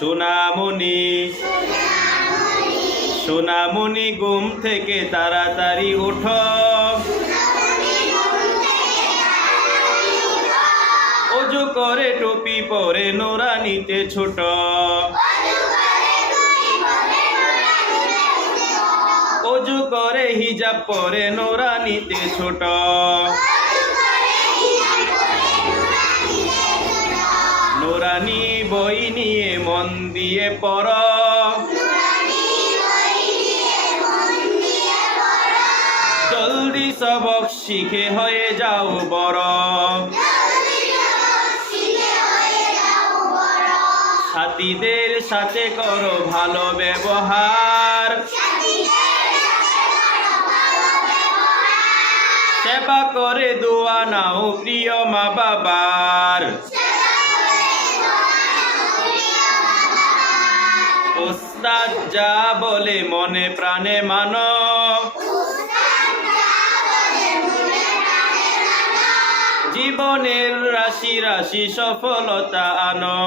সোনামণি সোনামণি ঘুম থেকে তাড়াতাড়ি ওঠো, অজু করে টুপি পরে নুরানিতে ছোট, অজু করে হিজাব পরে নুরানিতে ছোট। নুরানি বই নিয়ে মন দিয়ে পড়ো, জলদি সবক শিখে হয়ে যাও বড়। সাথীদের সাথে করো ভালো ব্যবহার, সেবা করে দোয়া নাও প্রিয় মা বাবার। উস্তাদ যা বলে মনে প্রাণে মানো, জীবনের রাশি রাশি সফলতা আনো।